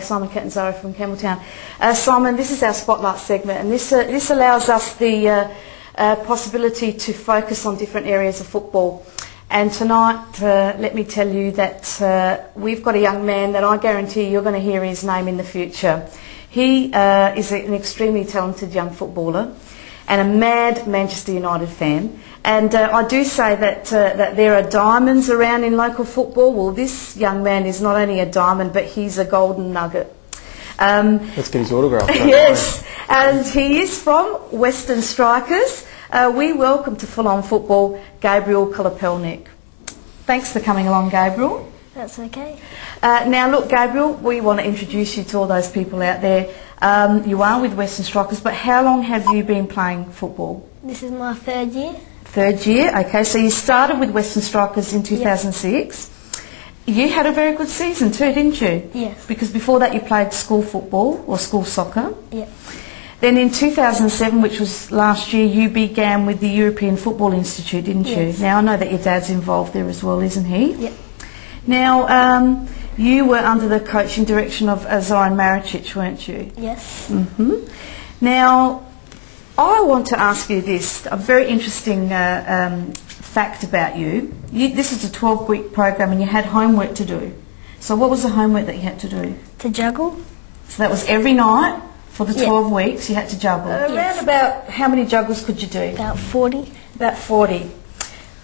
Simon Catanzaro from Campbelltown. Simon, this is our Spotlight segment, and this allows us the possibility to focus on different areas of football. And tonight, let me tell you that we've got a young man that I guarantee you're going to hear his name in the future. He is an extremely talented young footballer and a mad Manchester United fan. And I do say that there are diamonds around in local football. Well, this young man is not only a diamond, but he's a golden nugget. Let's get his autograph. Yes, and he is from Western Strikers. We welcome to Full On Football, Gabriel Kolopelnyk. Thanks for coming along, Gabriel. That's okay. Now look, Gabriel, we want to introduce you to all those people out there. You are with Western Strikers, but how long have you been playing football? This is my third year. Third year, okay, so you started with Western Strikers in 2006. Yep. You had a very good season too, didn't you? Yes. Because before that you played school football or school soccer. Yep. Then in 2007, which was last year, you began with the European Football Institute, didn't yes. you? Now, I know that your dad's involved there as well, isn't he? Yep. Now, you were under the coaching direction of Zoran Maricic, weren't you? Yes. Mm-hmm. Now, I want to ask you this, a very interesting fact about you. This is a 12-week program and you had homework to do. So what was the homework that you had to do? To juggle. So that was every night for the 12 weeks you had to juggle. Yes. Around about how many juggles could you do? About 40. About 40.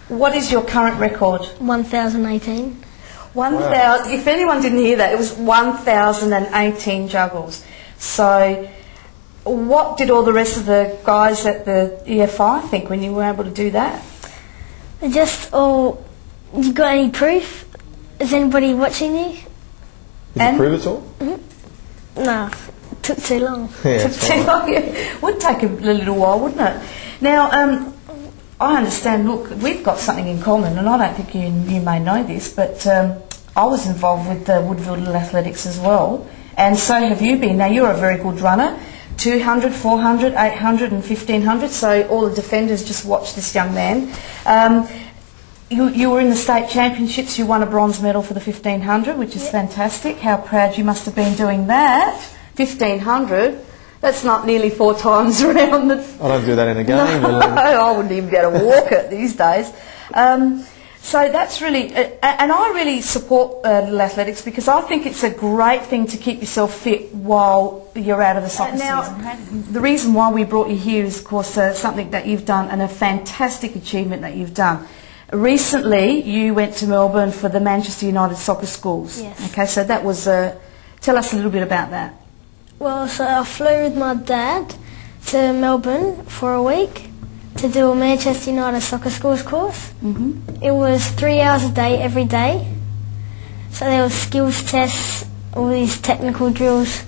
What is your current record? 1,018. 1,000. Wow. If anyone didn't hear that, it was 1,018 juggles. So what did all the rest of the guys at the EFI think when you were able to do that? They just, oh, you got any proof? Is anybody watching you? Did you prove it all? Mm-hmm. No, it took too long. Yeah, Took too long. It would take a little while, wouldn't it? Now, I understand, look, we've got something in common, and I don't think you may know this, but I was involved with the Woodville Little Athletics as well, and so have you been. Now, you're a very good runner. 200, 400, 800 and 1500, so all the defenders just watch this young man. You were in the state championships, you won a bronze medal for the 1500, which is fantastic. How proud you must have been doing that. 1500, that's not nearly 4 times around the... I don't do that in a game. No, I wouldn't even be able to walk it these days. So that's really, and I really support Little Athletics because I think it's a great thing to keep yourself fit while you're out of the soccer season. The reason why we brought you here is, of course, something that you've done and a fantastic achievement that you've done. Recently, you went to Melbourne for the Manchester United Soccer Schools. Yes. Okay, so that was, tell us a little bit about that. Well, so I flew with my dad to Melbourne for a week to do a Manchester United Soccer Schools course. Mm-hmm. It was 3 hours a day, every day. So there were skills tests, all these technical drills.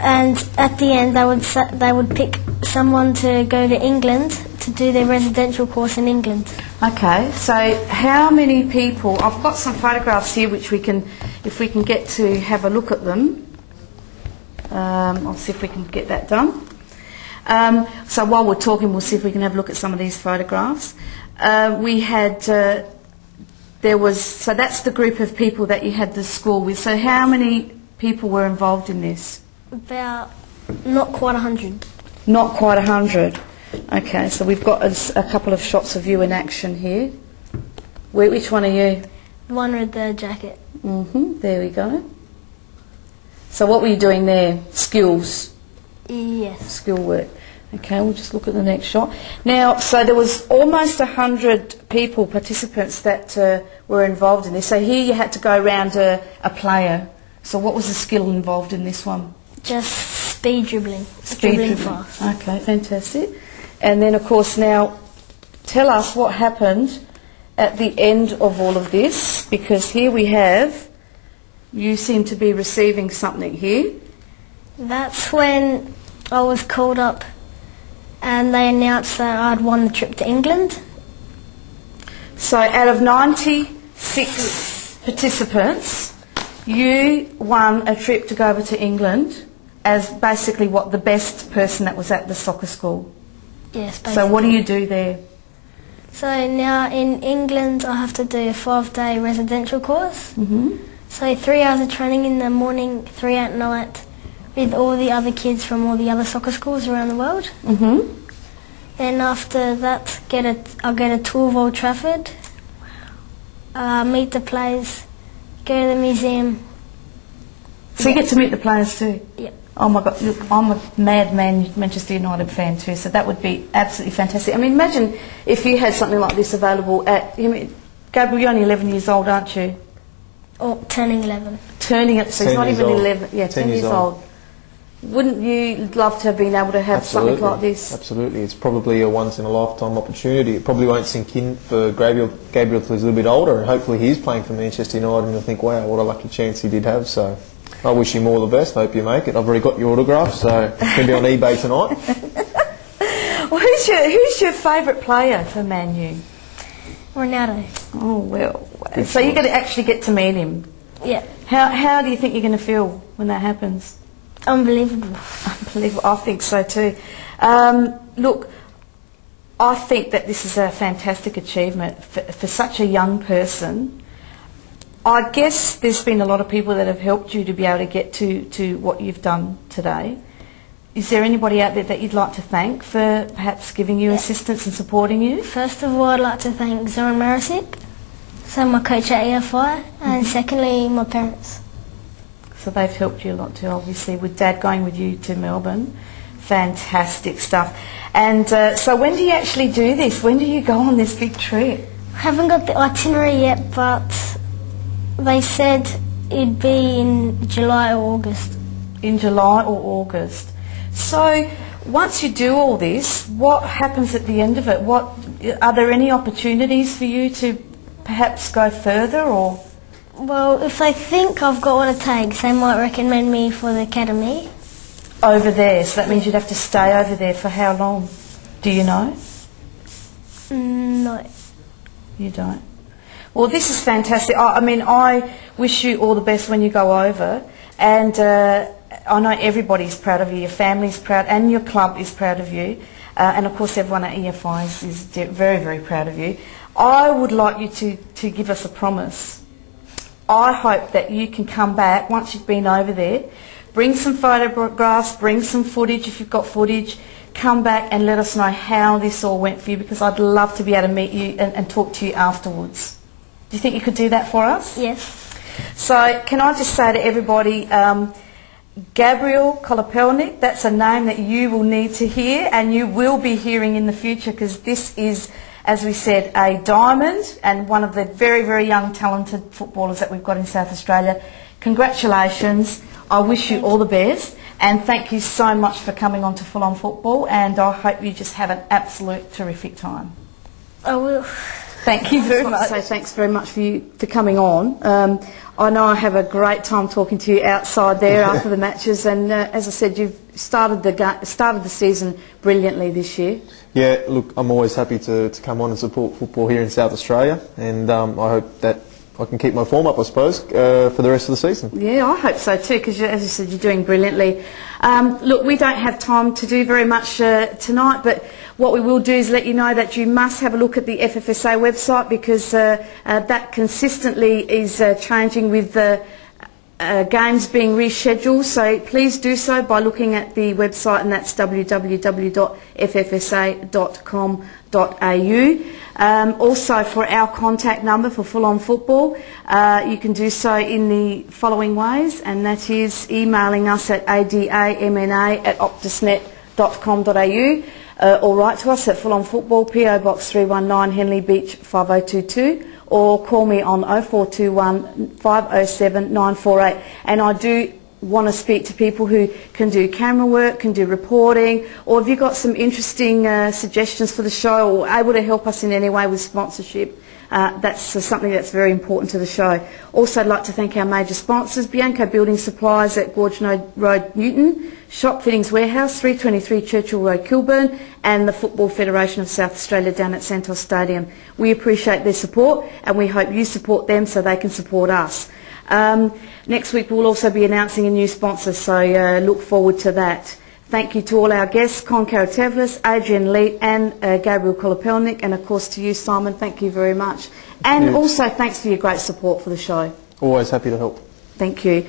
And at the end, they would pick someone to go to England to do their residential course in England. Okay, so how many people... I've got some photographs here which we can, if we can get to have a look at them. I'll see if we can get that done. So while we're talking, we'll see if we can have a look at some of these photographs. We had... so that's the group of people that you had the school with. So how many people were involved in this? About not quite 100. Not quite 100. Okay, so we've got a couple of shots of you in action here. Which one are you? The one with the jacket. There we go. So what were you doing there? Skills? Yes. Skill work. Okay, we'll just look at the next shot. Now, so there was almost 100 people, participants that were involved in this. So here you had to go around a player. So what was the skill involved in this one? Just speed dribbling. Dribbling fast. Okay, fantastic. And then, of course, now tell us what happened at the end of all of this, because here we have, you seem to be receiving something here. That's when I was called up and they announced that I'd won the trip to England. So out of 96 participants, you won a trip to go over to England as basically the best person that was at the soccer school. Yes, basically. So what do you do there? So now in England I have to do a 5-day residential course. So 3 hours of training in the morning, 3 at night, with all the other kids from all the other soccer schools around the world. Then after that, I'll get a tour of Old Trafford, meet the players, go to the museum. So you get to meet the players too? Yep. Oh my God, look, I'm a madman Manchester United fan too, so that would be absolutely fantastic. I mean, imagine if you had something like this available at, Gabriel, you're only 11 years old, aren't you? Or turning 11. Turning it, so he's not even 11, 10 years old. old. Wouldn't you love to have been able to have something like this? Absolutely. It's probably a once-in-a-lifetime opportunity. It probably won't sink in for Gabriel till he's a little bit older, and hopefully he's playing for Manchester United and he'll think, wow, what a lucky chance he did have. So I wish him all the best. I hope you make it. I've already got your autograph, so it's going to be on eBay tonight. Well, who's your favourite player for Man U? Ronaldo. Oh, well. So you're going to actually get to meet him? Yeah. How do you think you're going to feel when that happens? Unbelievable. Unbelievable. I think so too. Look, I think that this is a fantastic achievement for such a young person. I guess there's been a lot of people that have helped you to be able to get to what you've done today. Is there anybody out there that you'd like to thank for perhaps giving you assistance and supporting you? First of all, I'd like to thank Zoran Marasic, so my coach at EFI, and secondly, my parents. So they've helped you a lot too, obviously, with Dad going with you to Melbourne. Fantastic stuff. And so when do you actually do this? When do you go on this big trip? I haven't got the itinerary yet, but they said it'd be in July or August. In July or August. So once you do all this, what happens at the end of it? Are there any opportunities for you to perhaps go further, or...? Well, if they think I've got what it takes, they might recommend me for the academy. Over there, so that means you'd have to stay over there for how long? Do you know? No. You don't? Well, this is fantastic. I mean, I wish you all the best when you go over, and I know everybody's proud of you, your family's proud, and your club is proud of you, and of course everyone at EFI is very, very proud of you. I would like you to give us a promise. I hope that you can come back once you've been over there, bring some photographs, bring some footage if you've got footage, come back and let us know how this all went for you, because I'd love to be able to meet you and talk to you afterwards. Do you think you could do that for us? Yes. So can I just say to everybody, Gabriel Kolopelnyk, that's a name that you will need to hear and you will be hearing in the future, because this is, as we said, a diamond and one of the very, very young, talented footballers that we've got in South Australia. Congratulations. I wish you all the best, and thank you so much for coming on to Full On Football, and I hope you just have an absolute terrific time. I will. Thank you very much. So thanks very much for coming on. I know I have a great time talking to you outside there after the matches, and as I said, you've started the season brilliantly this year. Yeah, look, I'm always happy to come on and support football here in South Australia, and I hope that I can keep my form up, I suppose, for the rest of the season. Yeah, I hope so too, because as you said, you're doing brilliantly. Look, we don't have time to do very much tonight, but what we will do is let you know that you must have a look at the FFSA website, because that consistently is changing with games being rescheduled. So please do so by looking at the website, and that's www.ffsa.com.au. Also, for our contact number for Full On Football, you can do so in the following ways, and that is emailing us at adamna@optusnet.com.au, or write to us at Full On Football, PO Box 319, Henley Beach 5022, or call me on 0421 507 948. And I do want to speak to people who can do camera work, can do reporting, or if you've got some interesting suggestions for the show, or able to help us in any way with sponsorship, that's something that's very important to the show. Also, I'd like to thank our major sponsors: Bianco Building Supplies at Gorge Road, Newton, Shop Fittings Warehouse, 323 Churchill Road, Kilburn, and the Football Federation of South Australia down at Santos Stadium. We appreciate their support, and we hope you support them so they can support us. Next week we'll also be announcing a new sponsor, so look forward to that. Thank you to all our guests, Con Karatevlis, Adrian Lee and Gabriel Kolopelnyk, and of course to you, Simon, thank you very much. And also thanks for your great support for the show. Always happy to help. Thank you.